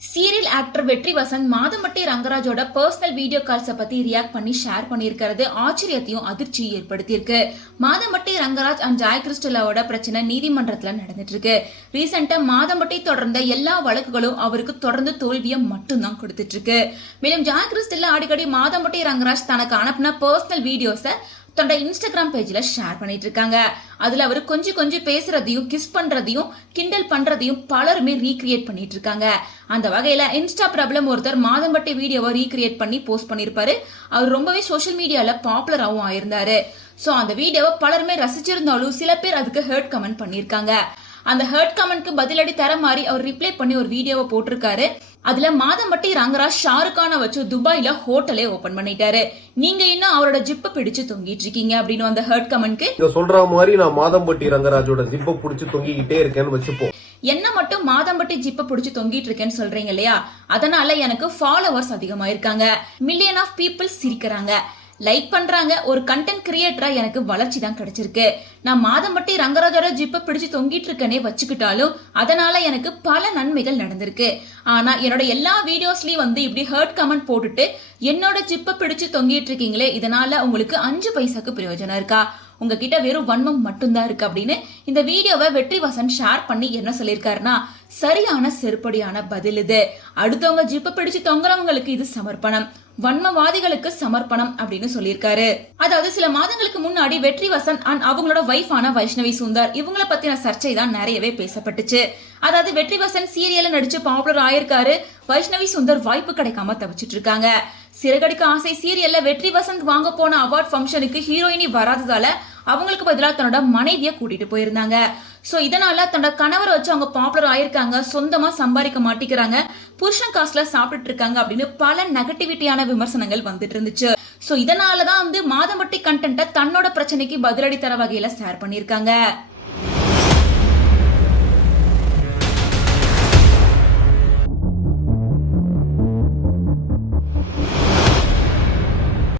Serial actor வெற்றி Vasanth Madhampatti ரங்கராஜோட personal video calls பத்தி react பண்ணி ஷேர் பண்ணியிருக்கிறது ஆச்சரியத்தையும் அதிர்ச்சியும் ஏற்படுத்தியிருக்கு. மாதம்பட்டி ரங்கராஜ் அண்ட் ஜாய் கிறிஸ்டலாவோட பிரச்சனை நீதிமன்றத்துல நடந்துட்டு இருக்கு. ரீசெண்டா மாதம்பட்டி தொடர்ந்த எல்லா வழக்குகளும் அவருக்கு தொடர்ந்து தோல்வியை மட்டும்தான் கொடுத்துட்டு இருக்கு. மேலும் ஜாய் கிறிஸ்டலா அடிக்கடி மாதம்பட்டி ரங்கராஜ் தனக்கு அனுப்பின பர்சனல் வீடியோஸை தன்னோட இன்ஸ்டாகிராம் பேஜ்ல ஷேர் பண்ணிட்டு இருக்காங்க. அதுல அவரு கொஞ்சம் பேசுறதையும் கிஸ் பண்றதையும் கிண்டல் பண்றதையும் பலருமே ரீக்ரியேட் பண்ணிட்டு இருக்காங்க. அந்த வகையில இன்ஸ்டா பிரபலம் ஒருத்தர் மாதம்பட்டி வீடியோவை ரீக்ரியேட் பண்ணி போஸ்ட் பண்ணிருப்பாரு. அவர் ரொம்பவே சோசியல் மீடியால பாப்புலராகவும் ஆயிருந்தாரு. சோ அந்த வீடியோவை பலருமே ரசிச்சிருந்தாலும் சில பேர் அதுக்கு ஹர்ட் கமெண்ட் பண்ணிருக்காங்க. அந்த ஹர்ட் கமெண்ட்க்கு பதிலடி தர மாதிரி அவர் ரிப்ளை பண்ணி ஒரு வீடியோவை போட்டிருக்காரு. அதுல மாதம்பட்டி ரங்கராஜ் ஷாருக்கான வச்சு துபாயில ஹோட்டலே ஓபன் பண்ணிட்டாரு. நீங்க இன்னும் அவரோட ஜிப்ப பிடிச்சு தொங்கிட்டு இருக்கீங்க அப்படின்னு அந்த ஹர்ட் கமெண்ட்க்கு சொல்ற மாதிரி நான் மாதம்பட்டி ரங்கராஜோட ஜிப்ப பிடிச்சு தொங்கிக்கிட்டே இருக்கேன்னு வச்சுப்போம். என்ன மட்டும் மாதம்பட்டி ஜிப்ப பிடிச்சு தொங்கிட்டு இருக்கேன்னு சொல்றீங்க இல்லையா, அதனால எனக்கு ஃபாலோவர்ஸ் அதிகமாயிருக்காங்க. மில்லியன் ஆஃப் பீப்புள் சிரிக்கிறாங்க, லைக் பண்றாங்க. ஒரு கண்டென்ட் கிரியேட்டரா எனக்கு வளர்ச்சி தான் கிடைச்சிருக்கு. நான் மாதம்பட்டி ரங்கராஜோட ஜிப்ப பிடிச்சு தொங்கிட்டு இருக்கனே வச்சுக்கிட்டாலும் அதனால எனக்கு பல நன்மைகள் நடந்திருக்கு. ஆனா என்னோட எல்லா வீடியோஸ்லயும் இப்படி ஹர்ட் கமெண்ட் போட்டுட்டு என்னோட ஜிப்ப பிடிச்சு தொங்கிட்டு இருக்கீங்களே, இதனால உங்களுக்கு 5 பைசாக்கு பிரயோஜனம் இருக்கா? உங்ககிட்ட வெறும் வன்மம் மட்டும்தான் இருக்கு அப்படின்னு இந்த வீடியோவை வெற்றி வசந்த் ஷேர் பண்ணி என்ன சொல்லியிருக்காருன்னா, சரியான செருப்படியான பதில் இது. அடுத்தவங்க ஜிப்ப பிடிச்சு தொங்குறவங்களுக்கு இது சமர்ப்பணம், வன்மவாதிகளுக்கு சமர்ப்பணம் அப்படின்னு சொல்லியிருக்காரு. அதாவது சில மாதங்களுக்கு முன்னாடி வெற்றி வசந்த் அண்ட் அவங்களோட வைஃபான வைஷ்ணவி சுந்தர் இவங்களை பத்தின சர்ச்சை தான் நிறையவே பேசப்பட்டுச்சு. அதாவது வெற்றி வசந்த் சீரியல்ல நடிச்சு பாப்புலர் ஆயிருக்காரு. வைஷ்ணவி சுந்தர் வாய்ப்பு கிடைக்காம தவிச்சிட்டு இருக்காங்க. சிறகடிக்க ஆசை சீரியல்ல வெற்றி வசந்த் வாங்க போன அவார்ட் ஃபங்க்ஷனுக்கு ஹீரோயினி வராததால அவங்களுக்கு பதிலாக தன்னோட மனைவிய கூட்டிட்டு போயிருந்தாங்க. சோ இதனால தன்னோட கணவரை வச்சு அவங்க பாப்புலர் ஆயிருக்காங்க, சொந்தமா சம்பாதிக்க மாட்டிக்கிறாங்க, புருஷன் காசுல சாப்பிட்டு இருக்காங்க அப்படின்னு பல நெகட்டிவிட்டியான விமர்சனங்கள் வந்துட்டு இருந்துச்சு. சோ இதனாலதான் மாதம்பட்டி கண்டென்ட்டை தன்னோட பிரச்சனைக்கு பதிலடி தர வகையில ஷேர் பண்ணிருக்காங்க.